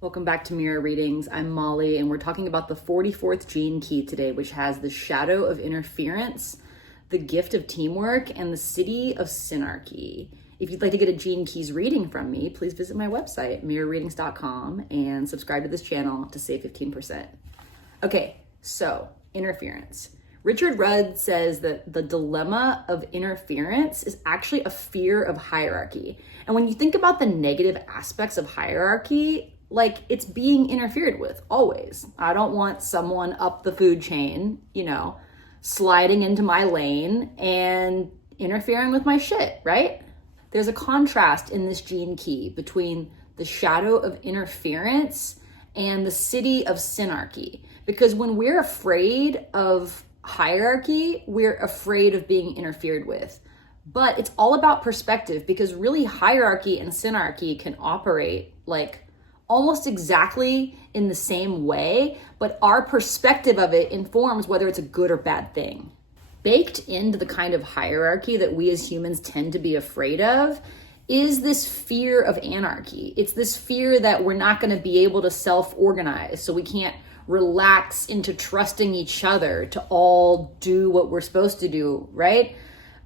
Welcome back to Mirror Readings. I'm Molly, and we're talking about the 44th gene key today, which has the shadow of interference, the gift of teamwork, and the Siddhi of Synarchy. If you'd like to get a gene keys reading from me, please visit my website, mirrorreadings.com, and subscribe to this channel to save 15%. Okay, so interference. Richard Rudd says that the dilemma of interference is actually a fear of hierarchy. And when you think about the negative aspects of hierarchy, like it's being interfered with always. I don't want someone up the food chain, sliding into my lane and interfering with my shit, right? There's a contrast in this gene key between the shadow of interference and the Siddhi of Synarchy. Because when we're afraid of hierarchy, we're afraid of being interfered with. But it's all about perspective, because really hierarchy and synarchy can operate like almost exactly in the same way, but our perspective of it informs whether it's a good or bad thing. Baked into the kind of hierarchy that we as humans tend to be afraid of is this fear of anarchy. It's this fear that we're not going to be able to self-organize, so we can't relax into trusting each other to all do what we're supposed to do, right?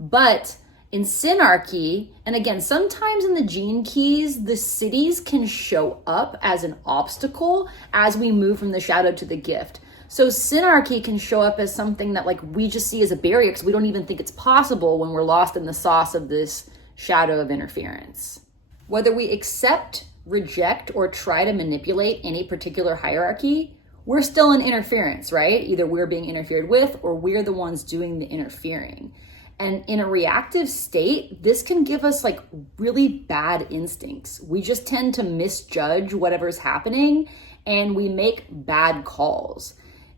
But in synarchy, and again, sometimes in the gene keys, the Siddhis can show up as an obstacle as we move from the shadow to the gift. So synarchy can show up as something that we just see as a barrier because we don't even think it's possible when we're lost in the sauce of this shadow of interference. Whether we accept, reject, or try to manipulate any particular hierarchy, we're still in interference, right? Either we're being interfered with or we're the ones doing the interfering. And in a reactive state, this can give us really bad instincts. We just tend to misjudge whatever's happening and we make bad calls.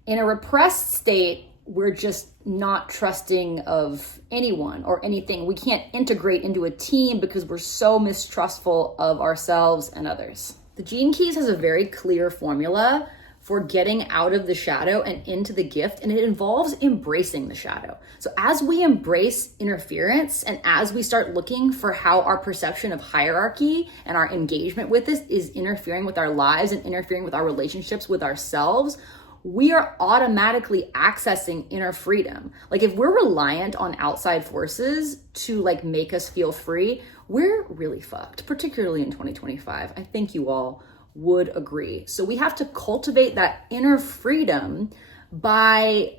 In a repressed state, we're just not trusting of anyone or anything. We can't integrate into a team because we're so mistrustful of ourselves and others. The Gene Keys has a very clear formula for getting out of the shadow and into the gift, and it involves embracing the shadow. So as we embrace interference and as we start looking for how our perception of hierarchy and our engagement with this is interfering with our lives and interfering with our relationships with ourselves, we are automatically accessing inner freedom. If we're reliant on outside forces to make us feel free, we're really fucked, particularly in 2025. I think you all would agree. So we have to cultivate that inner freedom by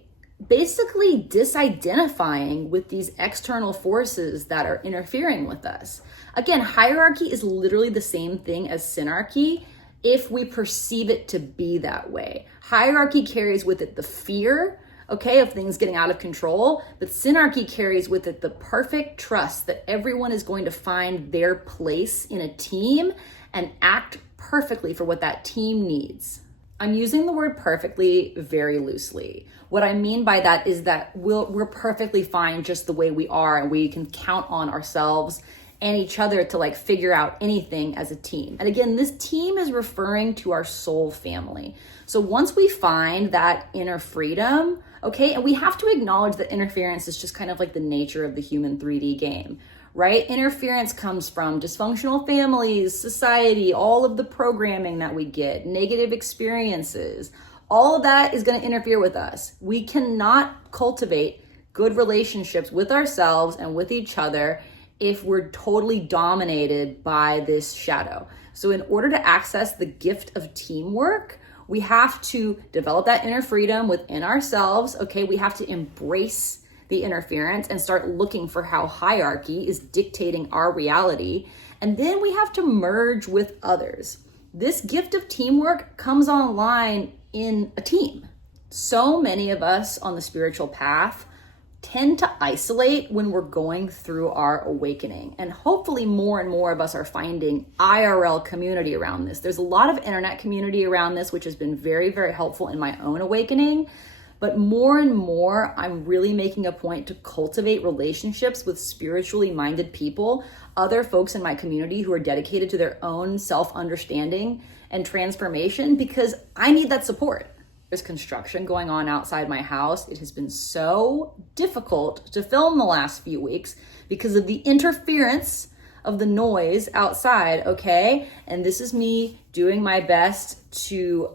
basically disidentifying with these external forces that are interfering with us. Again, hierarchy is literally the same thing as synarchy if we perceive it to be that way. Hierarchy carries with it the fear, of things getting out of control, but synarchy carries with it the perfect trust that everyone is going to find their place in a team and act perfectly for what that team needs. I'm using the word perfectly very loosely. What I mean by that is that we're perfectly fine just the way we are, and we can count on ourselves and each other to figure out anything as a team. And again, this team is referring to our soul family. So once we find that inner freedom, and we have to acknowledge that interference is just kind of the nature of the human 3D game, right? Interference comes from dysfunctional families, society, all of the programming that we get, negative experiences. All of that is going to interfere with us. We cannot cultivate good relationships with ourselves and with each other if we're totally dominated by this shadow. So in order to access the gift of teamwork, we have to develop that inner freedom within ourselves. We have to embrace the interference and start looking for how hierarchy is dictating our reality. And then we have to merge with others. This gift of teamwork comes online in a team. So many of us on the spiritual path tend to isolate when we're going through our awakening. And hopefully more and more of us are finding IRL community around this. There's a lot of internet community around this, which has been very, very helpful in my own awakening. But more and more, I'm really making a point to cultivate relationships with spiritually minded people, other folks in my community who are dedicated to their own self-understanding and transformation, because I need that support. There's construction going on outside my house. It has been so difficult to film the last few weeks because of the interference of the noise outside, okay? And this is me doing my best to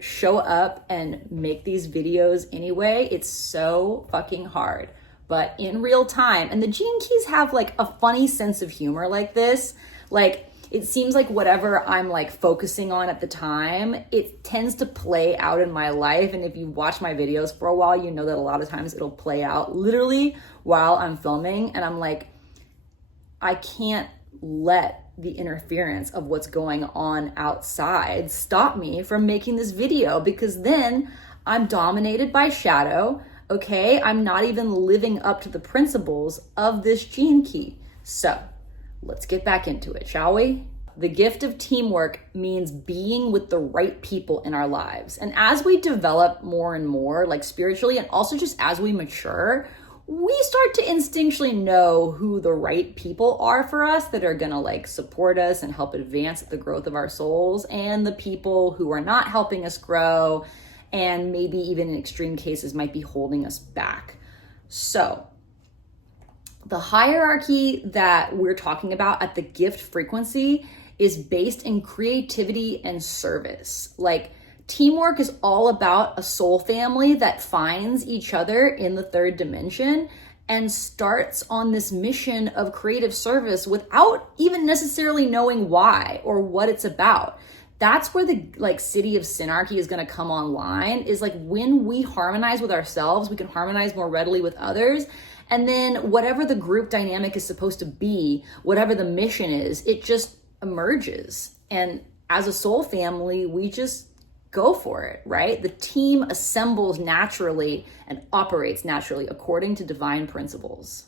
show up and make these videos anyway. It's so fucking hard, but in real time. And the Gene Keys have like a funny sense of humor like this. Like, it seems like whatever I'm like focusing on at the time, it tends to play out in my life. And if you watch my videos for a while, you know that a lot of times it'll play out literally while I'm filming. And I'm like, I can't let the interference of what's going on outside stop me from making this video, because then I'm dominated by shadow, okay? I'm not even living up to the principles of this Gene Key. So let's get back into it, shall we? The gift of teamwork means being with the right people in our lives. And as we develop more and more, like spiritually, and also just as we mature, we start to instinctually know who the right people are for us that are gonna like support us and help advance the growth of our souls, and the people who are not helping us grow and maybe even in extreme cases might be holding us back. So the hierarchy that we're talking about at the gift frequency is based in creativity and service. Like, teamwork is all about a soul family that finds each other in the third dimension and starts on this mission of creative service without even necessarily knowing why or what it's about. That's where the like Siddhi of Synarchy is going to come online, is like when we harmonize with ourselves, we can harmonize more readily with others. And then whatever the group dynamic is supposed to be, whatever the mission is, it just emerges. And as a soul family, we just go for it, right? The team assembles naturally and operates naturally according to divine principles.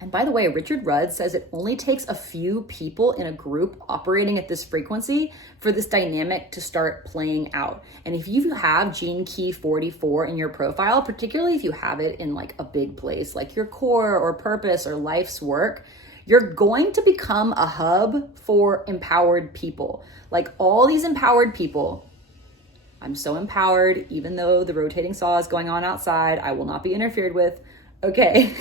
And by the way, Richard Rudd says it only takes a few people in a group operating at this frequency for this dynamic to start playing out. And if you have Gene Key 44 in your profile, particularly if you have it in like a big place, like your core or purpose or life's work, you're going to become a hub for empowered people. Like all these empowered people. I'm so empowered, even though the rotating saw is going on outside, I will not be interfered with. Okay.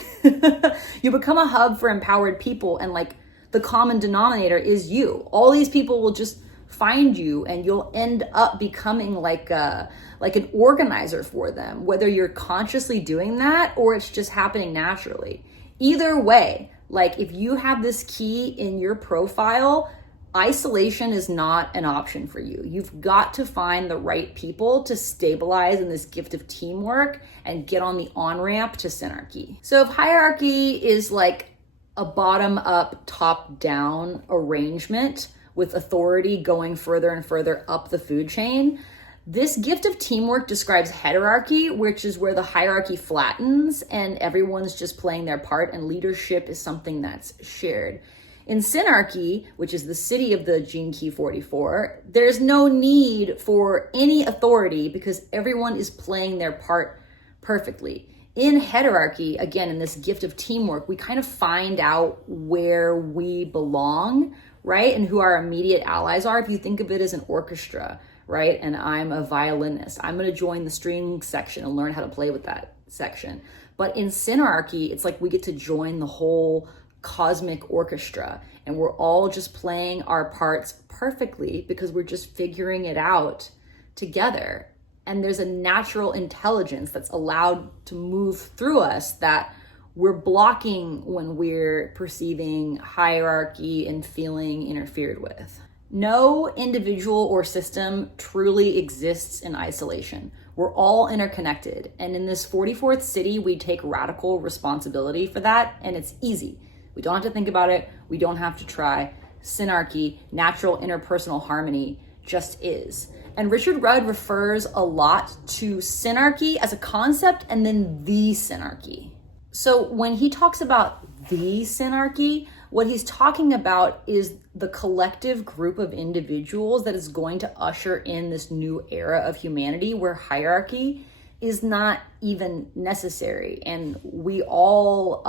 You become a hub for empowered people, and like the common denominator is you. All these people will just find you, and you'll end up becoming like an organizer for them, whether you're consciously doing that or it's just happening naturally. Either way, like if you have this key in your profile, isolation is not an option for you. You've got to find the right people to stabilize in this gift of teamwork and get on the on-ramp to Synarchy. So if hierarchy is like a bottom-up, top-down arrangement with authority going further and further up the food chain, this gift of teamwork describes heterarchy, which is where the hierarchy flattens and everyone's just playing their part, and leadership is something that's shared. In Synarchy, which is the Siddhi of the Gene Key 44, there's no need for any authority because everyone is playing their part perfectly. In heterarchy, again, in this gift of teamwork, we kind of find out where we belong, right? And who our immediate allies are. If you think of it as an orchestra, right? And I'm a violinist, I'm going to join the string section and learn how to play with that section. But in Synarchy, it's like we get to join the whole cosmic orchestra, and we're all just playing our parts perfectly because we're just figuring it out together. And there's a natural intelligence that's allowed to move through us that we're blocking when we're perceiving hierarchy and feeling interfered with. No individual or system truly exists in isolation. We're all interconnected. And in this 44th Siddhi, we take radical responsibility for that, and it's easy. We don't have to think about it. We don't have to try. Synarchy, natural interpersonal harmony, just is. And Richard Rudd refers a lot to Synarchy as a concept and then the Synarchy. So when he talks about the Synarchy, what he's talking about is the collective group of individuals that is going to usher in this new era of humanity where hierarchy is not even necessary. And we all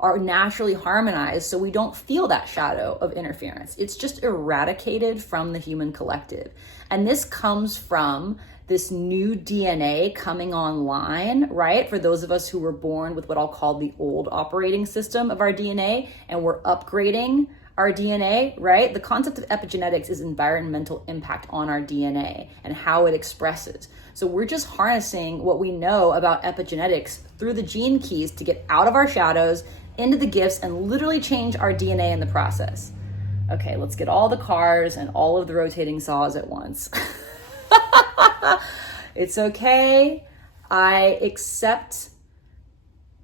are naturally harmonized so we don't feel that shadow of interference. It's just eradicated from the human collective. And this comes from this new DNA coming online, right? For those of us who were born with what I'll call the old operating system of our DNA, and we're upgrading our DNA, right? The concept of epigenetics is environmental impact on our DNA and how it expresses. So we're just harnessing what we know about epigenetics through the gene keys to get out of our shadows, into the gifts, and literally change our DNA in the process. Okay, let's get all the cars and all of the rotating saws at once. It's okay. I accept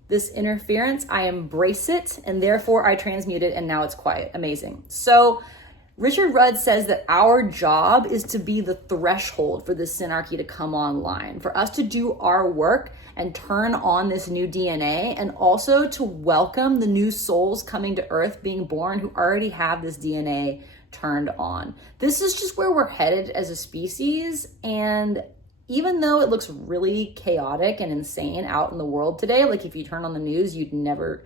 this interference. I embrace it, and therefore I transmute it, and now it's quiet. Amazing. So Richard Rudd says that our job is to be the threshold for this synarchy to come online, for us to do our work and turn on this new DNA, and also to welcome the new souls coming to Earth, being born, who already have this DNA turned on. This is just where we're headed as a species. And even though it looks really chaotic and insane out in the world today, like if you turn on the news, you'd never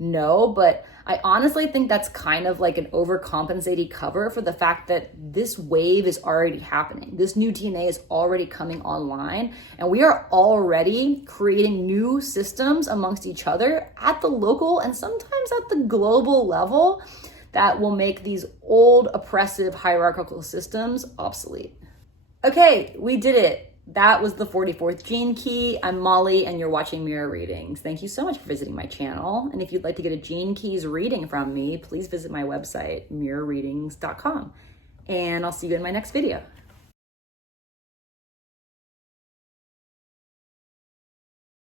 know, but I honestly think that's kind of like an overcompensating cover for the fact that this wave is already happening. This new DNA is already coming online, and we are already creating new systems amongst each other at the local and sometimes at the global level that will make these old oppressive hierarchical systems obsolete. Okay, we did it. That was the 44th gene key. I'm Molly, and you're watching Mirror Readings. Thank you so much for visiting my channel. And if you'd like to get a gene keys reading from me, please visit my website, mirrorreadings.com. And I'll see you in my next video.